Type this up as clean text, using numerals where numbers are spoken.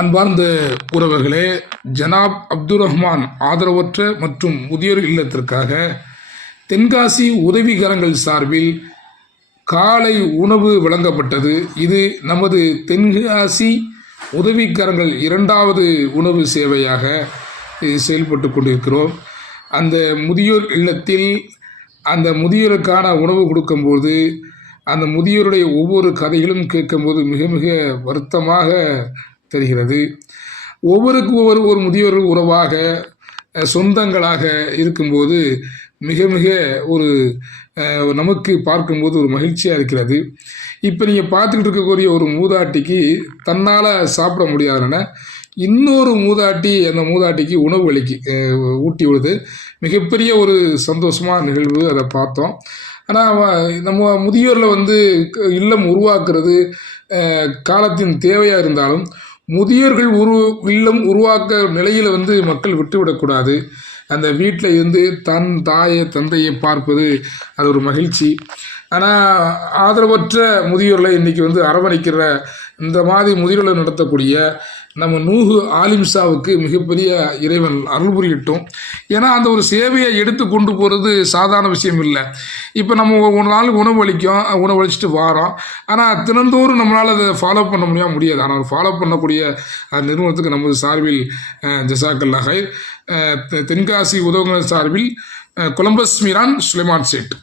அன்பார்ந்த உறவுகளே, ஜனாப் அப்துல் ரஹ்மான் ஆதரவற்ற மற்றும் முதியோர் இல்லத்திற்காக தென்காசி உதவிகரங்கள் சார்பில் காலை உணவு வழங்கப்பட்டது. இது நமது தென்காசி உதவிகரங்கள் இரண்டாவது உணவு சேவையாக செயல்பட்டு கொண்டிருக்கிறோம். அந்த முதியோர் இல்லத்தில் அந்த முதியோருக்கான உணவு கொடுக்கும்போது அந்த முதியோருடைய ஒவ்வொரு கதைகளும் கேட்கும்போது மிக மிக வருத்தமாக தெரிகிறது. ஒவ்வொருக்கும் ஒரு முதியோர் உறவாக சொந்தங்களாக இருக்கும்போது மிக மிக ஒரு நமக்கு பார்க்கும்போது ஒரு மகிழ்ச்சியாக இருக்கிறது. இப்போ நீங்கள் பார்த்துக்கிட்டு இருக்கக்கூடிய ஒரு மூதாட்டிக்கு தன்னால் சாப்பிட முடியாதுன்னா இன்னொரு மூதாட்டி அந்த மூதாட்டிக்கு உணவு ஊட்டி விடுது. மிகப்பெரிய ஒரு சந்தோஷமான நிகழ்வு. அதை பார்த்தோம். ஆனால் நம்ம முதியோரில் இல்லம் உருவாக்குறது காலத்தின் தேவையாக இருந்தாலும் முதியோர்கள் இல்லம் உருவாக்க நிலையில் மக்கள் விட்டுவிடக்கூடாது. அந்த வீட்டில் இருந்து தன் தாயை தந்தையை பார்ப்பது அது ஒரு மகிழ்ச்சி. ஆனால் ஆதரவற்ற முதியோர்களை இன்றைக்கி அரவணைக்கிற இந்த மாதிரி முதியோர்களை நடத்தக்கூடிய நம்ம நூஹு ஆலிம்சாவுக்கு மிகப்பெரிய இறைவன் அருள் புரியட்டும். ஏன்னா அந்த ஒரு சேவையை எடுத்து கொண்டு போகிறது சாதாரண விஷயம் இல்லை. இப்போ நம்ம ஒரு நாளுக்கு உணவளிச்சுட்டு வாரோம். ஆனால் தினந்தோறும் நம்மளால் அதை ஃபாலோ பண்ண முடியாது. ஆனால் ஃபாலோ பண்ணக்கூடிய நிறுவனத்துக்கு நமது சார்பில் ஜஸாக்கல்லாஹ். தென்காசி உதவுகள் சார்பில் கொலம்பஸ் மீரான் சுலைமான் சேட்.